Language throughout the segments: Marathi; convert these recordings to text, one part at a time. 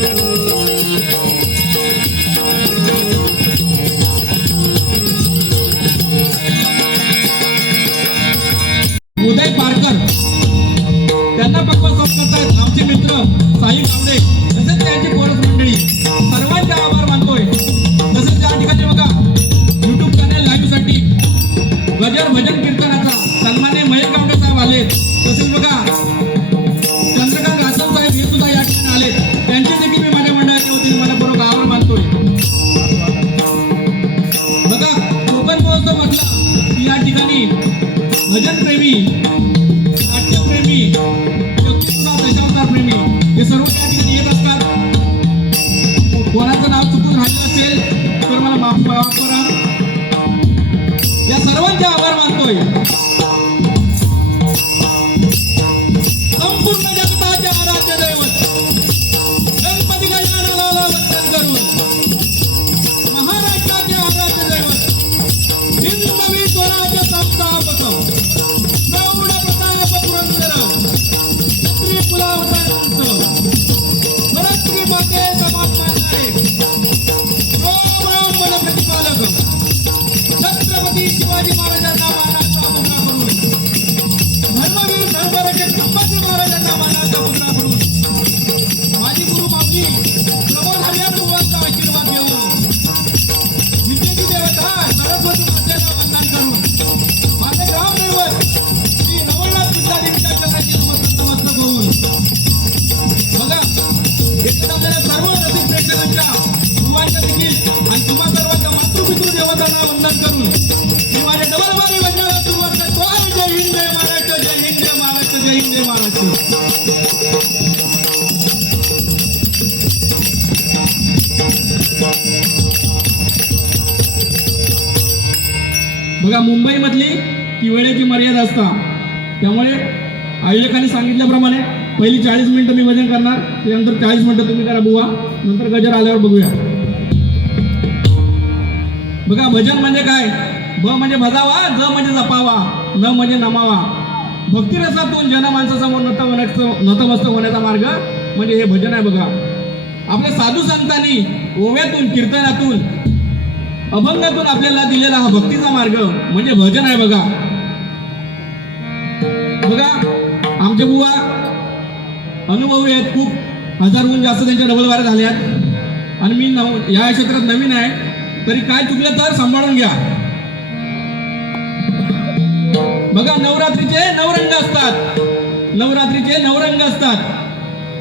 उदय ठिकाणी भजन प्रेमी नाट्यप्रेमी व्यक्तिमत्व दशावतार प्रेमी हे सर्व देखील आणि तुम्हा सर्वांच्या मातृपितृ देवतांना वंदन करून मी माझ्या वंदनाला सुरुवात करतो जय हिंद जय महाराष्ट्र जय हिंद जय महाराष्ट्र जय हिंद जय महाराष्ट्र. बघा मुंबईमधली ती वेळेची मर्यादा असता. त्यामुळे आयोजकांनी सांगितल्याप्रमाणे पहिली चाळीस मिनिटं मी भजन करणार त्यानंतर चाळीस मिनिटं तुम्ही करा बुवा नंतर गजर आल्यावर बघूया. बघा भजन म्हणजे काय? ब म्हणजे भजावा ज म्हणजे जपावा न म्हणजे नमावा. भक्तिरसातून जनमाणसासमोर नत होण्याचं नतमस्त होण्याचा मार्ग म्हणजे हे भजन आहे बघा. आपल्या साधू संतांनी ओव्यातून कीर्तनातून अभंगातून आपल्याला दिलेला हा भक्तीचा मार्ग म्हणजे भजन आहे बघा. बघा आमचे बुवा अनुभवी आहेत खूप हजारहून जास्त त्यांच्या डबल वाऱ्या झाल्या आहेत आणि मी नव या क्षेत्रात नवीन आहे. तरी काय चुकलं तर सांभाळून घ्या. बघा नवरात्रीचे नवरंग असतात. नवरात्रीचे नवरंग असतात.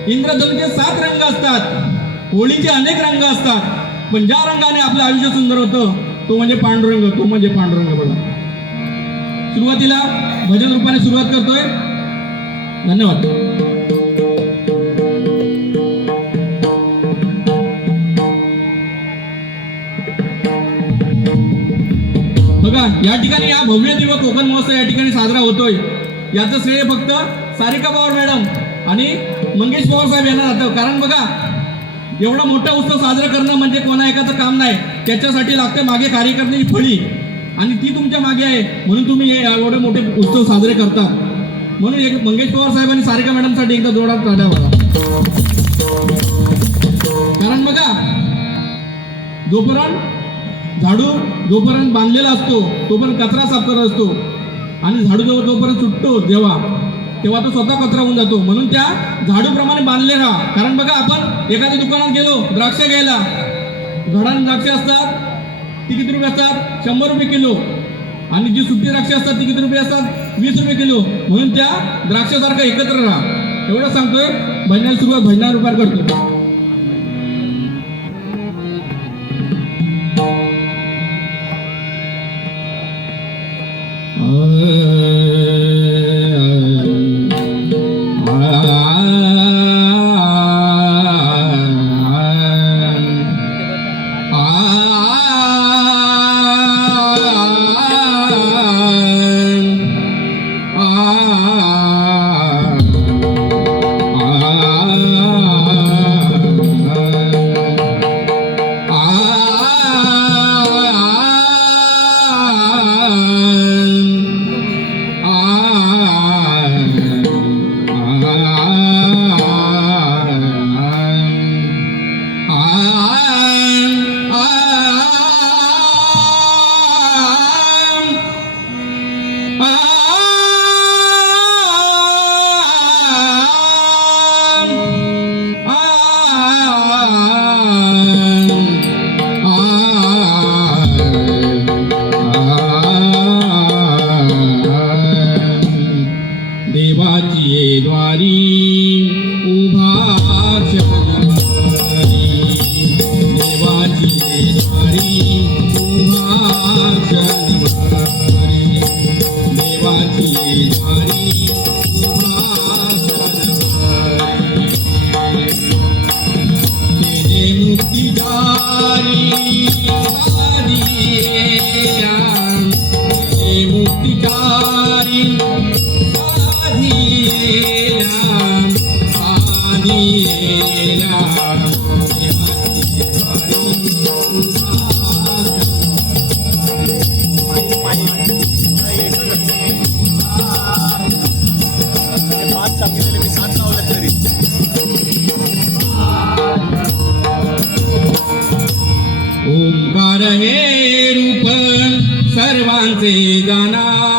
इंद्रधनुचे सात रंग असतात. होळीचे अनेक रंग असतात. पण ज्या रंगाने आपलं आयुष्य सुंदर होतं तो म्हणजे पांडुरंग तो म्हणजे पांडुरंग बघा. सुरुवातीला भजन रूपाने सुरुवात करतोय. धन्यवाद. बघा या ठिकाणी हा भव्य दिवस कोकण महोत्सव या ठिकाणी साजरा होतोय. याचं श्रेय फक्त सारिका पवार मॅडम आणि मंगेश पवार साहेब यांना जातं. कारण बघा एवढा मोठा उत्सव साजरा करणं म्हणजे कोणा एकाचं काम नाही. त्याच्यासाठी लागते मागे कार्यकर्त्याची फळी. आणि ती तुमच्या मागे आहे म्हणून तुम्ही हे एवढे मोठे उत्सव साजरे करता. म्हणून एक मंगेश पवार साहेब आणि सारिका मॅडमसाठी एकदा जोरात काढा बघा कारण बघा जोपर्यंत झाडू जोपर्यंत बांधलेला असतो तोपर्यंत कचरा साफ करत असतो. आणि झाडू जो जोपर्यंत सुटतो जेव्हा तेव्हा तो स्वतः कचरा होऊन जातो. म्हणून त्या झाडूप्रमाणे बांधले राहा. कारण बघा आपण एखाद्या दुकानात गेलो द्राक्ष घ्यायला. झाडांना द्राक्षे असतात ती किती रुपये असतात? शंभर रुपये किलो. आणि जी सुट्टी द्राक्षे असतात ती किती रुपये असतात? वीस रुपये किलो. म्हणून त्या द्राक्षासारखं एकत्र राहा. एवढं सांगतोय भजनाला सुरुवात भजनावर उपार करतो. Ah. हे रूप सर्वांचे जाणार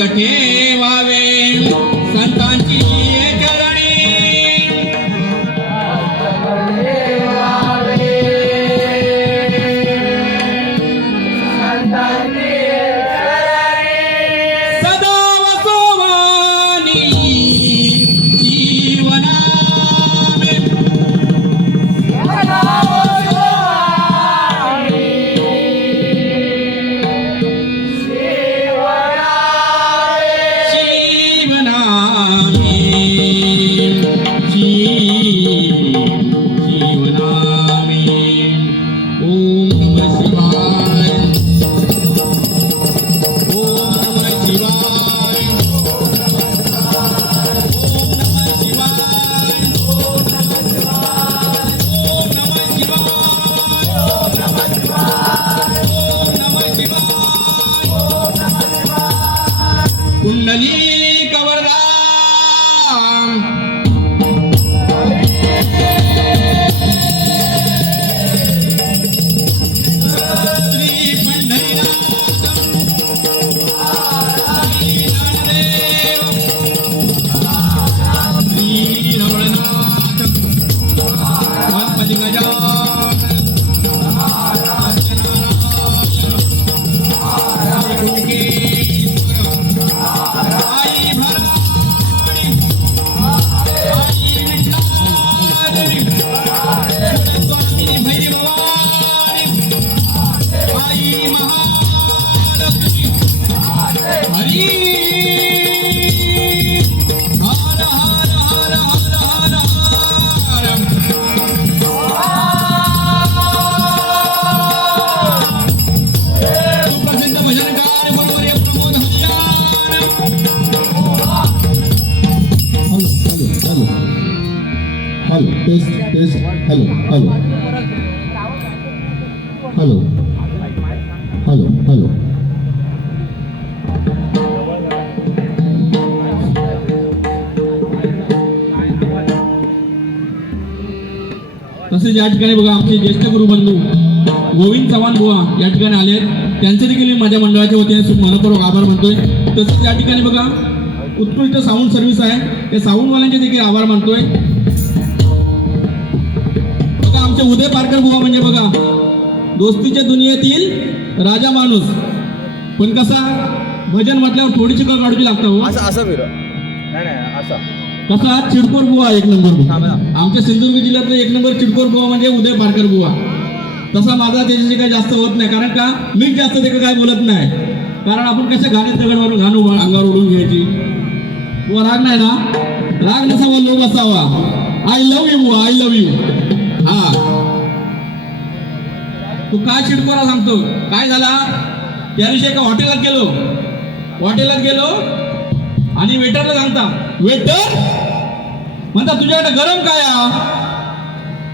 సంఘటే या ठिकाणी बघा आमचे ज्येष्ठ गुरुबंधू गोविंद चव्हाण बुवा या ठिकाणी आले आहेत. त्यांचे देखील मी माझ्या मंडळाचे होते मनपूर्वक आभार मानतोय. तसंच या ठिकाणी बघा उत्कृष्ट साऊंड सर्व्हिस आहे. त्या साऊंडवाल्यांचे देखील आभार मानतोय. बघा आमचे उदय पारकर बुवा म्हणजे बघा दोस्तीच्या दुनियेतील राजा माणूस. पण कसा भजन म्हटल्यावर थोडीशी काढूची लागतं हो. असं असं नाही असं. कसा चिडकोर बुवा एक नंबर. आमच्या सिंधुदुर्ग जिल्ह्यातलं एक नंबर चिडकोर बुवा म्हणजे उदय पारकर बुवा तसा माझा त्याच्याशी काही जास्त होत नाही कारण का? मीच जास्त ते काय बोलत नाही. कारण आपण कशा गाण्यात दगडवरून घालू अंगावर उडून घ्यायची. बुवा राग नाही ना? राग नसावा लोभ असावा. आय लव्ह यू बुवा आय लव्ह यू हा. तू काय चिडकोरा सांगतो? काय झाला? त्या दिवशी एका हॉटेलात गेलो. हॉटेलात गेलो आणि वेटरला सांगता वेटर म्हणता तुझ्याकडे गरम काय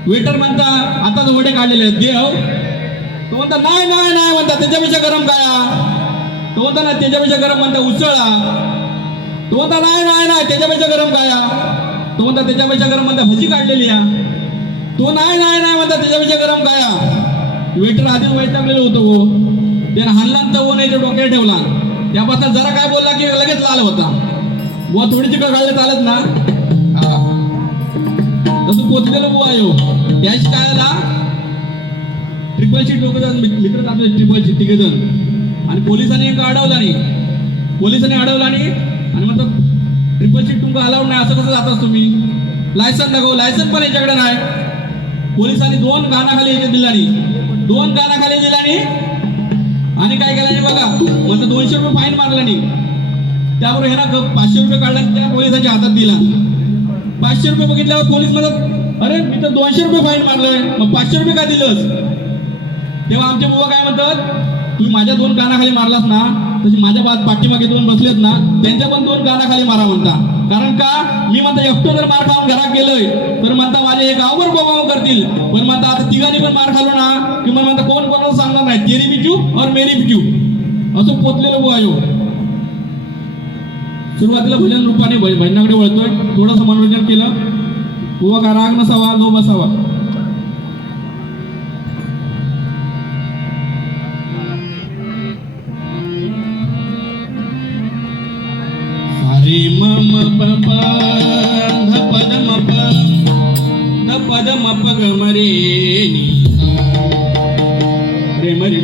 वेटर म्हणता आता वडे काढलेले आहेत देव हो. तो म्हणता नाही नाही नाही म्हणता त्याच्यापेक्षा गरम काय तो म्हणता ना त्याच्यापेक्षा गरम म्हणता उसळा तो म्हणता नाही नाही नाही त्याच्यापेक्षा गरम काय तो म्हणता त्याच्यापेक्षा गरम म्हणता भजी काढलेली या तो नाही नाही नाही म्हणता त्याच्यापेक्षा गरम काय वेटर आधीच वैतागलेलं होतो हो. त्यानं हाणला तर नाही डोक्यात ठेवला. त्यापासून जरा काय बोलला की लगेच लाल होता. बुवा थोडी चिकन काढले चालत ना? जसं पोचलेलं बुवा येऊ त्याच काय आला ट्रिपल शीट लोक मित्र आपले ट्रिपल शीट तिघे जण. आणि पोलिसांनी एक अडवला नाही पोलिसांनी अडवलं नाही आणि म्हणतात ट्रिपल शीट तुमचं अलाउड नाही असं कसं जातास तुम्ही लायसन दाखव लायसन पण याच्याकडे नाही. पोलिसांनी दोन कानाखाली याच्यात दिला नाही दोन कानाखाली दिला नाही आणि काय केलं नाही बघा म्हणतं दोनशे रुपये फाईन मारला नाही त्यावर हे ना पाचशे रुपये काढला त्या पोलिसाच्या हातात दिला. पाचशे रुपये बघितल्यावर पोलीस म्हणत अरे मी तर दोनशे रुपये फाईन मारलोय मग पाचशे रुपये का दिलंस? तेव्हा आमचे बुवा काय म्हणतात तुम्ही माझ्या दोन कानाखाली मारलास ना तशी माझ्या बाद पाठीमागे दोन बसलेत ना त्यांच्या पण दोन कानाखाली मारा म्हणता. कारण का? मी म्हणता एकटो जर मार खाऊन घरात गेलोय तर म्हणता माझे एक आवर बोबाव करतील. पण म्हणता आता तिघांनी पण मार खालो ना की मग म्हणता कोण कोणाला सांगणार नाही. तेरी बिचू और मेरी बिचू असं पोचलेलं बुवा यो. सुरुवातीला भजन रूपाने भजनाकडे वळतोय. थोडंसं मनोरंजन केलं. बुवा का राग नसावा लो बसावा. सारे मम पप ध पद मप पद मरे नी रे मरे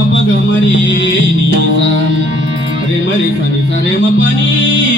म प ध प म प ग मरे नी